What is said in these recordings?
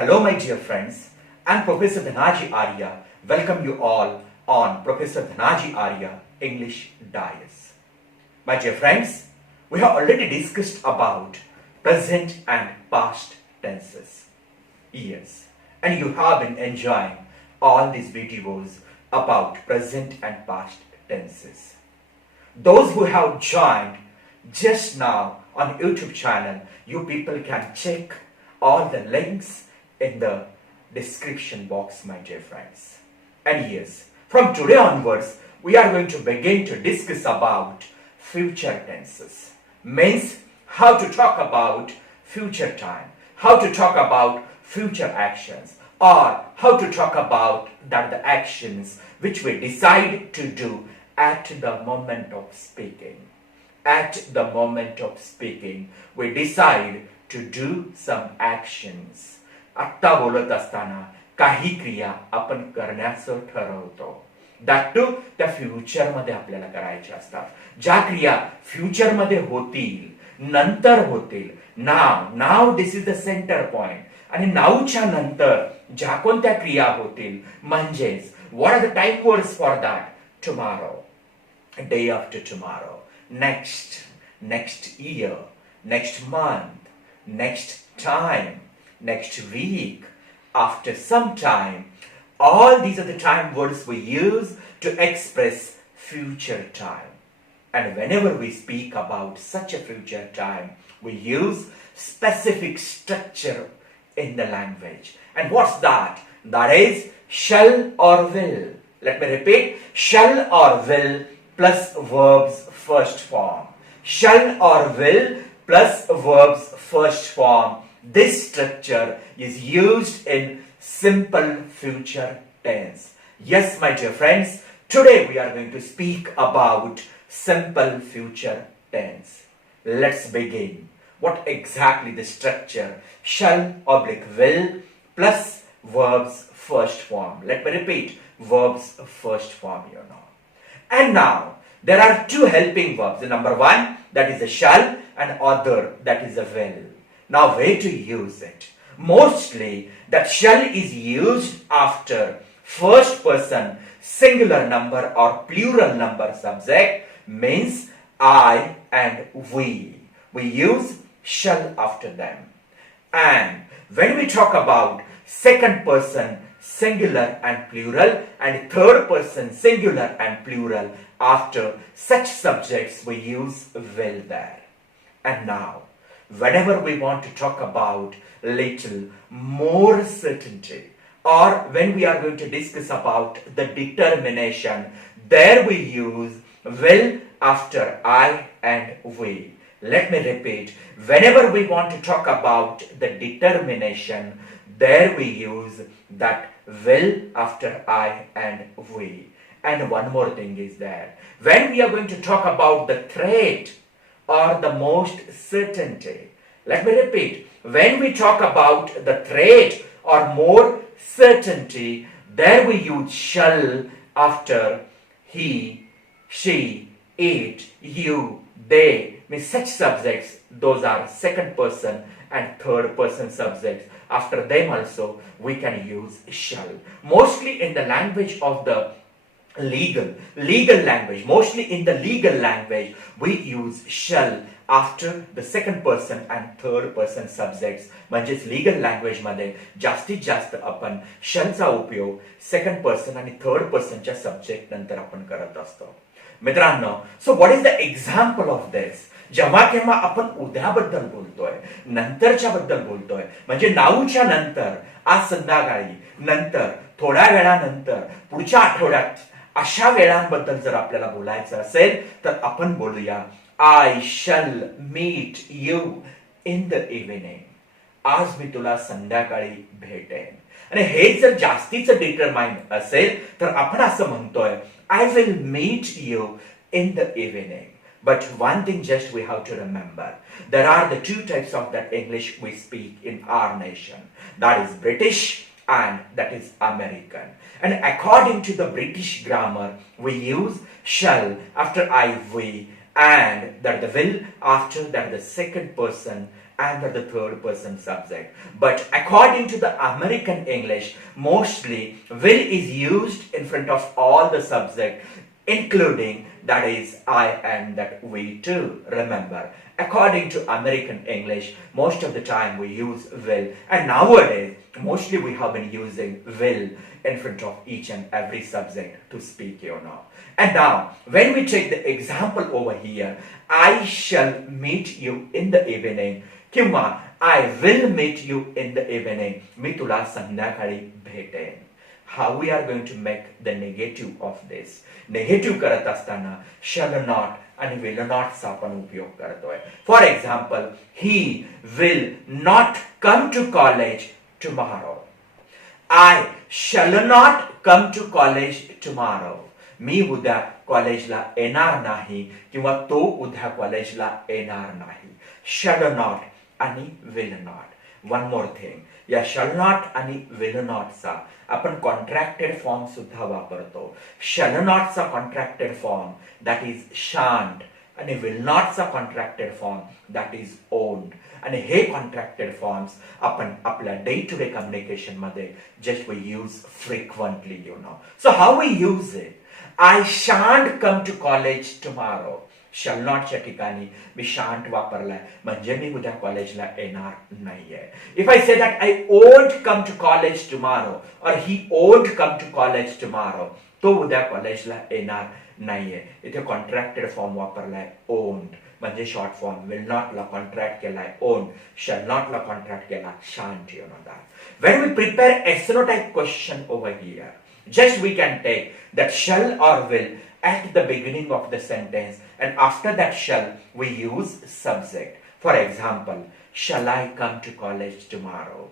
Hello, my dear friends. I'm Professor Dhanaji Arya. Welcome you all on Professor Dhanaji Arya English Dias. My dear friends, we have already discussed about present and past tenses. Yes, and you have been enjoying all these videos about present and past tenses. Those who have joined just now on YouTube channel, you people can check all the links in the description box, my dear friends. And yes, from today onwards, we are going to begin to discuss about future tenses. Means how to talk about future time, how to talk about future actions, or how to talk about that the actions which we decide to do at the moment of speaking. At the moment of speaking, we decide to do some actions. आत्ता बोलत असताना काही क्रिया आपण करण्याचं ठरवतो. That to त्या future मध्ये आपल्याला करायच्या असतात. ज्या क्रिया फ्युचर मध्ये होतील, नंतर होतील. Now this is the centre point. आणि नाऊच्या नंतर ज्या कोणत्या क्रिया होतील म्हणजेच what are the time words for that? Tomorrow, day after tomorrow, next year, next month, next time, next week, after some time. All these are the time words we use to express future time. And whenever we speak about such a future time, we use specific structure in the language. And what's that? That is shall or will. Let me repeat. Shall or will plus verbs first form. Shall or will plus verbs first form. This structure is used in simple future tense. Yes, my dear friends, today we are going to speak about simple future tense. Let's begin. What exactly the structure? Shall oblique will plus verbs first form. Let me repeat. Verbs first form, you know. And now, there are two helping verbs. Number one, that is a shall, and other, that is a will. Now, where to use it? Mostly, that shall is used after first person singular number or plural number subject, means I and we. We use shall after them. And when we talk about second person singular and plural, and third person singular and plural, after such subjects we use will there. And now, whenever we want to talk about little more certainty, or when we are going to discuss about the determination, there we use will after I and we. Let me repeat. Whenever we want to talk about the determination, there we use that will after I and we. And one more thing is there. When we are going to talk about the threat or the most certainty, let me repeat. When we talk about the threat or more certainty, there we use shall after he, she, it, you, they. Means such subjects, those are second person and third person subjects. After them also we can use shall. Mostly in the language of the legal language, mostly in the legal language, we use shall after the second person and third person subjects. म्हणजेच legal language मध्ये जास्तीत जास्त आपण shallचा उपयोग second person आणि third पर्सनच्या subject नंतर आपण करत असतो. मित्रांनो, so what is the example of this? जेव्हा केव्हा आपण उद्याबद्दल बोलतोय, नंतरच्या बद्दल बोलतोय, म्हणजे नाऊच्या नंतर, आज संध्याकाळी, नंतर, थोड्या वेळानंतर, पुढच्या आठवड्यात, अशा वेळांबद्दल जर आपल्याला बोलायचं असेल तर आपण बोलूया I shall meet you in the evening. आज मी तुला संध्याकाळी भेटेन. आणि हे जर जास्तीचं डिटरमाइंड असेल तर आपण असं म्हणतोय I will meet you in the evening. But one thing just we have to remember, there are the two types of that English we speak in our nation. That is British and that is American. And according to the British grammar, we use shall after I, we, and that the will after that the second person and the third person subject. But according to the American English, mostly will is used in front of all the subject, including that is I and that we too. Remember, according to American English, most of the time we use will, and nowadays mostly we have been using will in front of each and every subject to speak, And now, when we take the example over here, I shall meet you in the evening, किंवा I will meet you in the evening, मी तुला संध्याकाळी भेटेन. How we are going to make the negative of this? Negative करत असताना shall not आणि will not चा आपण उपयोग करतोय. For example, he will not come to college tomorrow. I shall not come to college tomorrow. मी उद्या कॉलेजला येणार नाही किंवा तो उद्या कॉलेजला येणार नाही. Shall not आणि will not. One more thing. या shall not आणि will not चा आपण कॉन्ट्रॅक्टेड फॉर्म सुद्धा वापरतो. Shall not चा contracted form that is shan't आणि will not चा contracted form that is owned. आणि हे कॉन्ट्रॅक्टेड फॉर्म्स आपण आपल्या डे टू डे कम्युनिकेशन मध्ये just we use frequently, so how we use it. I shan't come to college tomorrow. Shall not च्या ठिकाणी मी shan't वापरलाय म्हणजे मी उद्या कॉलेजला येणार नाहीये. If I say that I won't come to college tomorrow or he won't come to college tomorrow, तो उद्या कॉलेजला येणार नाहीये. इथे कॉन्ट्रॅक्टेड फॉर्म वापरलाय owned म्हणजे शॉर्ट फॉर्म. विल नॉट ला कॉन्ट्रॅक्ट केलाय own, shall not ला कॉन्ट्रॅक्ट केला shan't, that. When we prepare exonotype question over here, just we can take that shall or will at the beginning of the sentence, and after that shall we use subject. For example, shall I come to college tomorrow?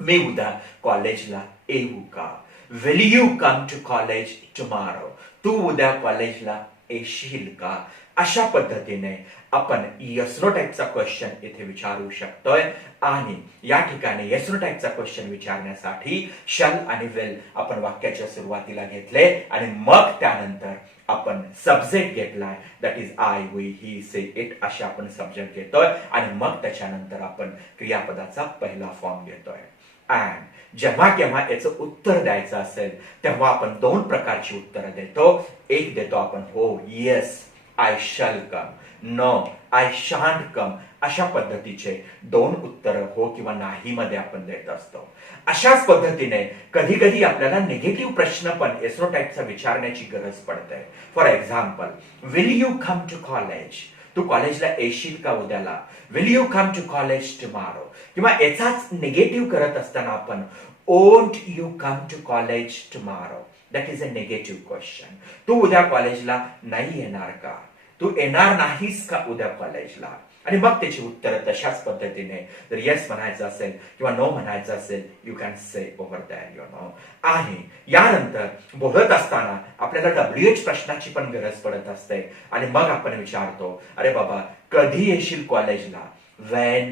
मी उद्या कॉलेजला येऊ का? Will you come to college tomorrow? तू उद्या कॉलेजला येशील का? अशा पद्धतीने आपण yes no टाइपचा क्वेश्चन इथे विचारू शकतोय. आणि या ठिकाणी yes no टाइपचा क्वेश्चन विचारण्यासाठी shall आणि will आपण वाक्याच्या सुरुवातीला घेतले आणि मग त्यानंतर आपण सब्जेक्ट घेतलाय, that is I, we, he, she, it अशा आपण सब्जेक्ट घेतोय आणि मग त्याच्यानंतर आपण क्रियापदाचा पहिला फॉर्म घेतोय. अँड जेव्हा केव्हा याचं उत्तर द्यायचं असेल तेव्हा आपण दोन प्रकारची उत्तरं देतो. एक देतो आपण हो, yes I shall come, no I shan't come, अशा पद्धतीचे दोन उत्तर हो किंवा नाही मध्ये आपण देत असतो. अशाच पद्धतीने कधी कधी आपल्याला निगेटिव्ह प्रश्न पण एसनो टाइपचा विचारण्याची गरज पडते. For example, will you come to college? तू कॉलेजला येशील का उद्याला? Will you come to college tomorrow? किंवा याचाच निगेटिव्ह करत असताना आपण won't you come to college tomorrow? That is a negative question. तू उद्या कॉलेजला नाही येणार का? तू येणार नाहीस का उद्या कॉलेजला? आणि मग त्याची उत्तर तशाच पद्धतीने जर येस म्हणायचं असेल किंवा नो म्हणायचं असेल, you can say over that, you know. आणि यानंतर बोलत असताना आपल्याला WH प्रश्नाची पण गरज पडत असते आणि मग आपण विचारतो, अरे बाबा कधी येशील कॉलेजला? When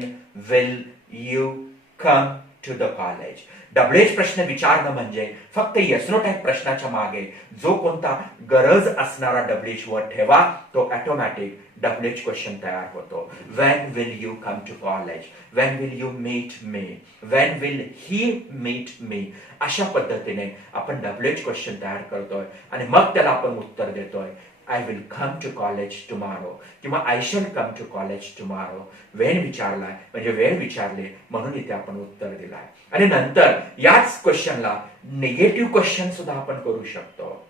will you come to the college? WH प्रश्न विचारणं म्हणजे फक्त येस नो टाइप प्रश्नाच्या मागे जो कोणता गरज असणारा WH वर्ड ठेवा, तो ऑटोमॅटिक WH क्वेश्चन तयार होतो. When will you come to college? When will you meet me? When will he meet me? अशा पद्धतीने आपण WH क्वेश्चन तयार करतोय आणि मग त्याला आपण उत्तर देतोय, I will come to college tomorrow किंवा I shall come to college tomorrow. When विचारलाय म्हणजे वेळ विचारले म्हणून इथे आपण उत्तर दिलाय. आणि नंतर याच क्वेश्चनला निगेटिव्ह क्वेश्चन सुद्धा आपण करू शकतो.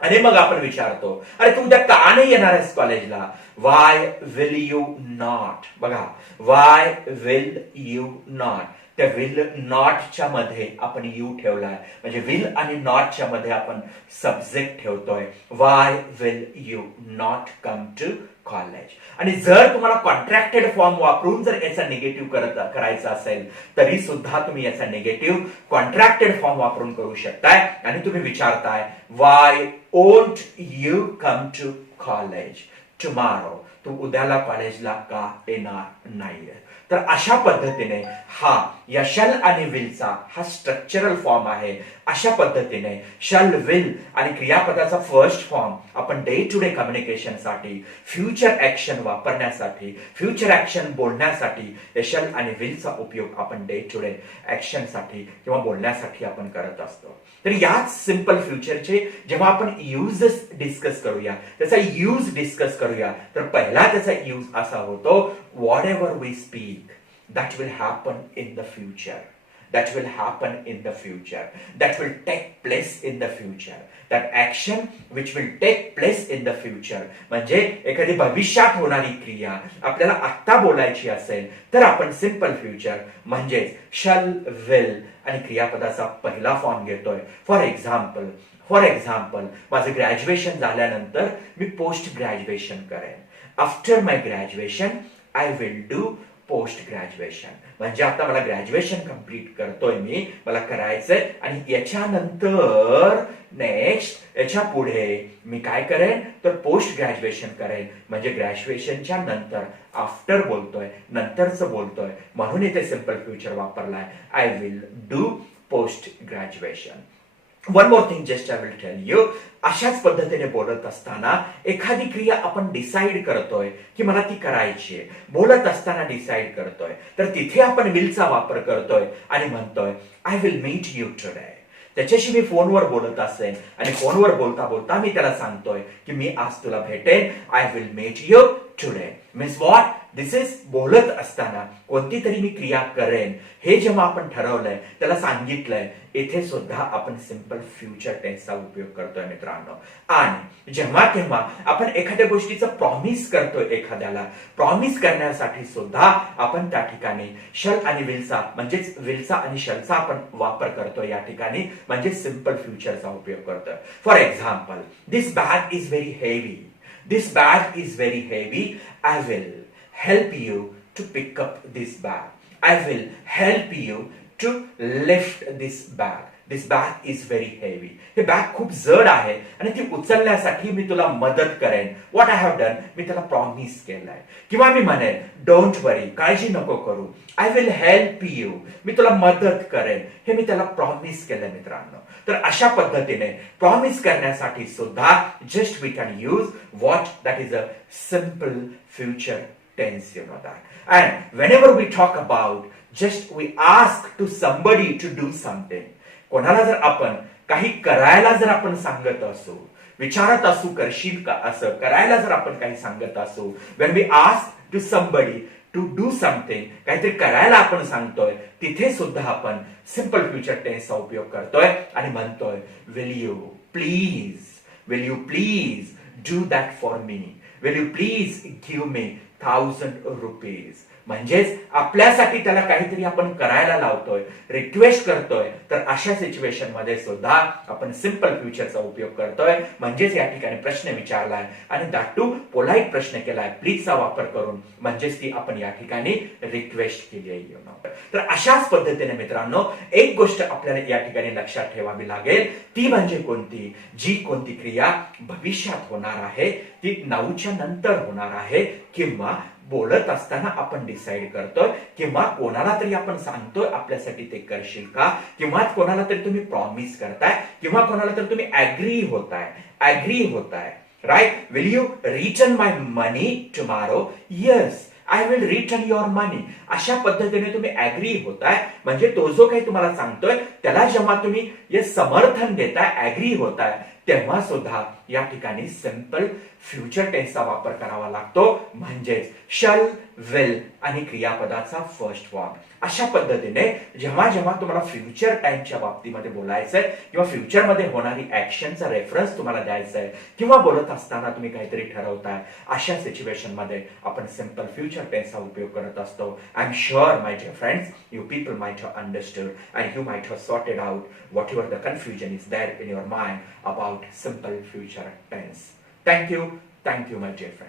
आणि मग आपण विचारतो, अरे तू उद्या का नाही येणार आहेस कॉलेजला? Y will you not? बघा, वाय विल यू नॉट, त्या विल नॉटच्या मध्ये आपण यू ठेवलाय म्हणजे विल आणि नॉटच्या मध्ये आपण सब्जेक्ट ठेवतोय. Why will you not come to college? आणि जर तुम्हाला कॉन्ट्रॅक्टेड फॉर्म वापरून जर याचा निगेटिव्ह करायचा असेल तरी सुद्धा तुम्ही याचा निगेटिव्ह कॉन्ट्रॅक्टेड फॉर्म वापरून करू शकताय आणि तुम्ही विचारताय, why won't you come to college tomorrow? तू उद्याला कॉलेजला का येणार नाहीये? तर अशा पद्धतीने हा या शल आणि विलचा हा स्ट्रक्चरल फॉर्म आहे. अशा पद्धतीने शल, विल आणि क्रियापदाचा फर्स्ट फॉर्म आपण डे टू डे कम्युनिकेशनसाठी, फ्युचर ऍक्शन वापरण्यासाठी, फ्युचर ऍक्शन बोलण्यासाठी या शल आणि विलचा उपयोग आपण डे टू डे ऍक्शनसाठी किंवा बोलण्यासाठी आपण करत असतो. तर याच सिंपल फ्युचरचे जेव्हा आपण युजेस डिस्कस करूया, त्याचा यूज डिस्कस करूया, तर पहिला त्याचा यूज असा होतो, whatever we speak that will happen in the future, that will happen in the future, that will take place in the future, that action which will take place in the future. म्हणजे एखादी भविष्यात होणारी क्रिया आपल्याला आत्ता बोलायची असेल तर आपण सिंपल फ्युचर म्हणजेच शल, विल आणि क्रियापदाचा पहिला फॉर्म घेतोय. फॉर एक्झाम्पल माझं ग्रॅज्युएशन झाल्यानंतर मी पोस्ट ग्रॅज्युएशन करेन. After my graduation I will do post graduation. म्हणजे आता मला ग्रॅज्युएशन कंप्लीट करतोय मी, मला करायचंय आणि याच्यानंतर नेक्स्ट याच्या पुढे मी काय करेन तर पोस्ट ग्रॅज्युएशन करेन. म्हणजे ग्रॅज्युएशनच्या नंतर, आफ्टर बोलतोय, नंतरचं बोलतोय, म्हणून इथे सिंपल फ्युचर वापरलाय. I will do post graduation. One more thing just I will tell you. अशाच पद्धतीने बोलत असताना एखादी क्रिया आपण डिसाईड करतोय की मला ती करायची आहे, बोलत असताना डिसाईड करतोय, तर तिथे आपण विलचा वापर करतोय आणि म्हणतोय I will meet you today. त्याच्याशी मी फोनवर बोलत असेल आणि फोनवर बोलता बोलता मी त्याला सांगतोय की मी आज तुला भेटेन. I will meet you today means what, this is बोलत असताना कोणती तरी मी क्रिया करेन हे जेव्हा आपण ठरवलंय, त्याला सांगितलंय, इथे सुद्धा आपण सिंपल फ्युचर टेन्सचा उपयोग करतोय मित्रांनो. आणि जेव्हा केव्हा आपण एखाद्या गोष्टीचं प्रॉमिस करतोय एखाद्याला, प्रॉमिस करण्यासाठी सुद्धा आपण त्या ठिकाणी शल आणि विलचा म्हणजेच विलचा आणि शलचा आपण वापर करतोय या ठिकाणी, म्हणजे सिंपल फ्युचरचा उपयोग करतोय. For example, this bag is very heavy. This bag is very heavy. I will help you to pick up this bag. I will help you to lift this bag. This bag is very heavy. हे bag खूप जड आहे आणि ती उचलण्यासाठी मी तुला मदत करेन. व्हॉट आय हॅव डन, मी त्याला प्रॉमिस केलंय. किंवा मी म्हणेन डोंट वरी, काळजी नको करू. आय विल हेल्प यू, मी तुला मदत करेन. हे मी त्याला प्रॉमिस केलंय मित्रांनो. तर अशा पद्धतीने प्रॉमिस करण्यासाठी सुद्धा just we can use what, that is a simple future tense, you know that. And whenever we talk about, just we ask to somebody to do something. कोणाला जर आपण काही करायला जर आपण सांगत असू, विचारत असू करशील का, असं करायला जर आपण काही सांगत असू, when we ask to somebody to do something, काहीतरी करायला आपण सांगतोय, तिथे सुद्धा आपण सिंपल फ्युचर टेन्सचा उपयोग करतोय आणि म्हणतोय will you please do that for me, will you please give me 1,000 rupees. म्हणजेच आपल्यासाठी त्याला काहीतरी आपण करायला लावतोय, रिक्वेस्ट करतोय, तर अशा सिच्युएशन मध्ये सुद्धा आपण सिंपल फ्युचरचा उपयोग करतोय. म्हणजेच या ठिकाणी प्रश्न विचारलाय आणि दॅट टू पोलाइट प्रश्न केलाय प्लीजचा वापर करून, म्हणजेच ती आपण या ठिकाणी रिक्वेस्ट केली आहे. तर अशाच पद्धतीने मित्रांनो एक गोष्ट आपल्याला या ठिकाणी लक्षात ठेवावी लागेल, ती म्हणजे कोणती, जी कोणती क्रिया भविष्यात होणार आहे, ती 9च्या नंतर होणार आहे, किंवा बोलत असताना आपण डिसाईड करतोय, किंवा कोणाला तरी आपण सांगतोय आपल्यासाठी ते करशील का, किंवा कोणाला तरी तुम्ही प्रॉमिस करताय, किंवा कोणाला तरी तुम्ही ऍग्री होताय. Right? Will you return my money tomorrow? Yes, I will return your money. अशा पद्धतीने तुम्ही ऍग्री होताय, म्हणजे तो जो काही तुम्हाला सांगतोय त्याला जेव्हा तुम्ही हे समर्थन देताय, ऍग्री होताय, तेव्हा सुद्धा या ठिकाणी सिंपल फ्युचर टेन्सचा वापर करावा लागतो, म्हणजेच शल, विल आणि क्रियापदाचा फर्स्ट फॉर्म. अशा पद्धतीने जेव्हा जेव्हा तुम्हाला फ्युचर टाइमच्या बाबतीमध्ये बोलायचंय, किंवा फ्युचरमध्ये होणारी ऍक्शनचा रेफरन्स तुम्हाला द्यायचा आहे, किंवा बोलत असताना तुम्ही काहीतरी ठरवताय, अशा सिच्युएशन मध्ये आपण सिंपल फ्युचर टेन्सचा उपयोग करत असतो. I am sure my dear friends, you people might have understood and you might have sorted out whatever the confusion is there in your mind about simple future tense. Thank you, my dear friend.